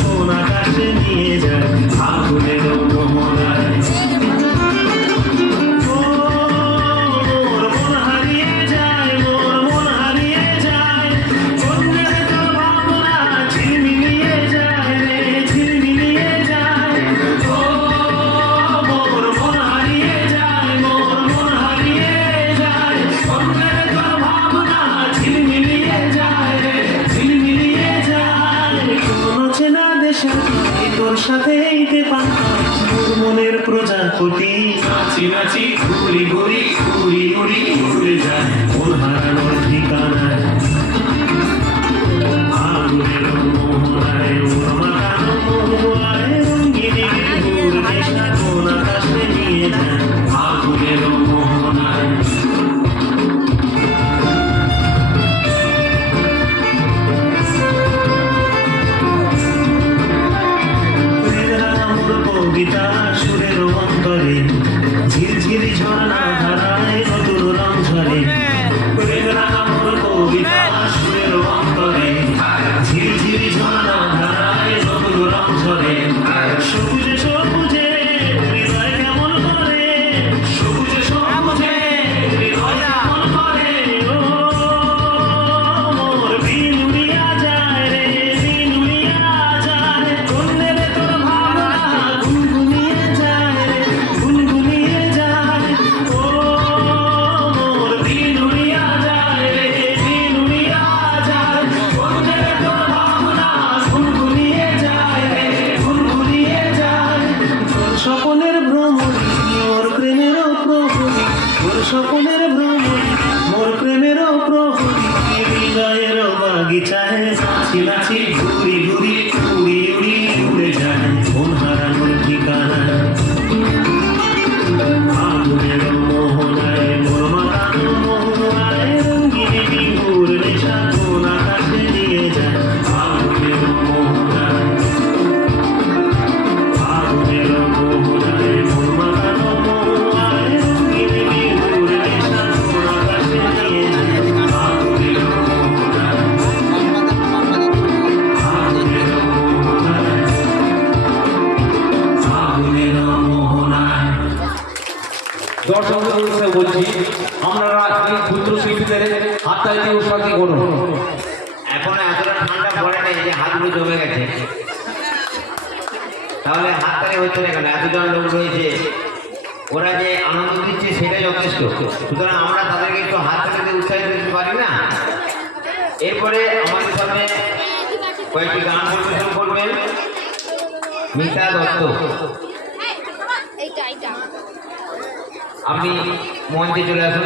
কোন আকাশে নিয়ে যায় আগুনের মোহনায়। মোর মন হারিয়ে যায়, মোর মন হারিয়ে যায়, অন্যের তোর ভাবনা ঝিলমিলিয়ে যায় রে, ঝিলমিলিয়ে যায়। মোর মন হারিয়ে যায়, মোর মন হারিয়ে যায়, অন্যের তোর ভাবনা ঝিলমিলিয়ে যায় রে, ঝিলমিলিয়ে যায়। কোন চেনা দেশে তোর সাথে এইতে পান্তা মোর মনের প্রজাপতি নাচি নাচি ঘুরি ঘুরি ঘুরি ঘুরি ঘুরে যায় মন হারানোর ঠিকানায়। আগুনের মোহনায় ওর মাথানো মহুয়ায় রঙ্গিনী ঘুর নেশা কোন আকাশে নিয়ে যায় আগুনের মোহনায়। কবিতা সুরের অন্তরে ঝিলঝিলি ঝর্ণা ধারায় নতুন রং ঝরে। কবিতা সুরের অন্তরে ঝিলঝিলি ঝর্ণা ধারায় নতুন রং ঝরে। সবুজে সবুজে হৃদয় কেমন করে, সবুজে সবুজে হৃদয় কেমন করে। ও মোর দিন উড়িয়া যায় রে, দিন উড়িয়া যায়, অন্যের তোর ভাবনা গুনগুনিয়ে যায় রে, গুনগুনিয়ে যায়। ও মোর দিন উড়িয়া যায় রে, দিন উড়িয়া যায়, অন্যের তোর ভাবনা গুনগুনিয়ে যায় রে, গুনগুনিয়ে যায়। তোর স্বপনের ভ্রমণী মোর প্রেমেরও প্রহরী, তোর স্বপনের ভ্রমণী মোর প্রেমেরও প্রহরী, হৃদয়ের বাগিচায় নাচি নাচি ঘুরি ঘুরি উড়ি উড়ি উড়ে যায় মন হারানোর ঠিকানায়। আগুনের মোহনায় মোর মাতানো মহুয়ায় রঙ্গিনী ঘুর নেশা কোন আকাশে নিয়ে যায় আগুনের মোহনায়। আগুনের মোহনায় মোর মাতানো মহুয়ায় রঙ্গিনী ঘুর নেশা কোন আকাশে নিয়ে যায় আগুনের মোহনায়। আগুনের মোহনায়, আগুনের মোহনায়। দর্শকদের উদ্দেশ্যে বলছি, আপনারা এই ক্ষুদ্র শিল্পীদের হাততালি উৎসাহিত করুন। এখন এতটা ঠান্ডা পড়ে নাই যে হাতগুলো জমে গেছে, তাহলে হাততালি হচ্ছে না কেন? এতজন লোক রয়েছে, ওরা যে আনন্দ দিচ্ছে সেটাই যথেষ্ট। সুতরাং আমরা তাদেরকে একটু হাততালি দিয়ে উৎসাহিত দিতে পারি না? এরপরে আমাদের সামনে কয়েকটি গান পরিবেশন করবেন মিতা দত্ত। আপনি মঞ্চে চলে আসুন।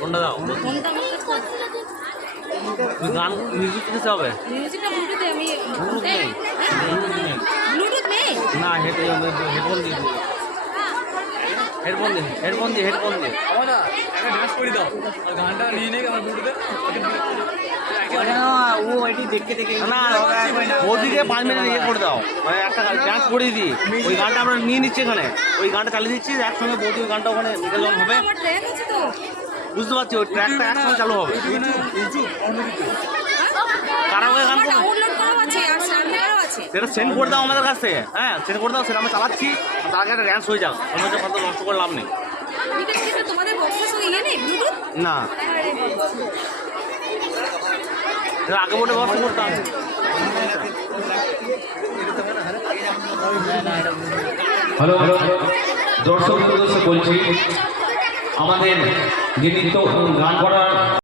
কোনটা দাও? গান মিউজিক দিতে হবে? মিউজিকটা ব্লুটুথে আমি ব্লুটুথ নেই, ব্লুটুথ নেই না হেডফোন দিয়ে হেডফোন দিয়ে হেডফোন দিয়ে হেডফোন দিয়ে ডান্স করে দাও আর গানটা নিয়ে নেই আমার ব্লুটুথে ও এটি দেখে দেখে না ওদিকে 5 মিনিট ইয়ে করে দাও, মানে একটা ডান্স করে দিই। ওই গানটা আমরা নিয়ে নিচ্ছি এখানে, ওই গানটা চালিয়ে দিচ্ছি একসঙ্গে বৌদি ওই গানটা ওখানে নিতে যখন হবে আমার ট্র্যাক আছে তো। বুঝতে পারছি, ওই ট্র্যাকটা একসঙ্গে চালু হবে। কারাওকে গান করবো ডাউনলোড করা আছে আর সার্ভারও আছে। সেটা সেন্ড করে দাও আমাদের কাছে, হ্যাঁ সেন্ড করে দাও, সেটা আমরা চালাচ্ছি। তার আগে একটা ডান্স হয়ে যাক, আমাদের কত নষ্ট করে লাভ নেই। ঠিক আছে, কিন্তু তোমাদের বক্সে সব ইয়ে নেই ব্লুটুথ? না আরে এর আগে বলে ব্যবস্থা করতাম। হ্যালো, দর্শকদের উদ্দেশ্যে বলছি, আমাদের যে নৃত্য গান করার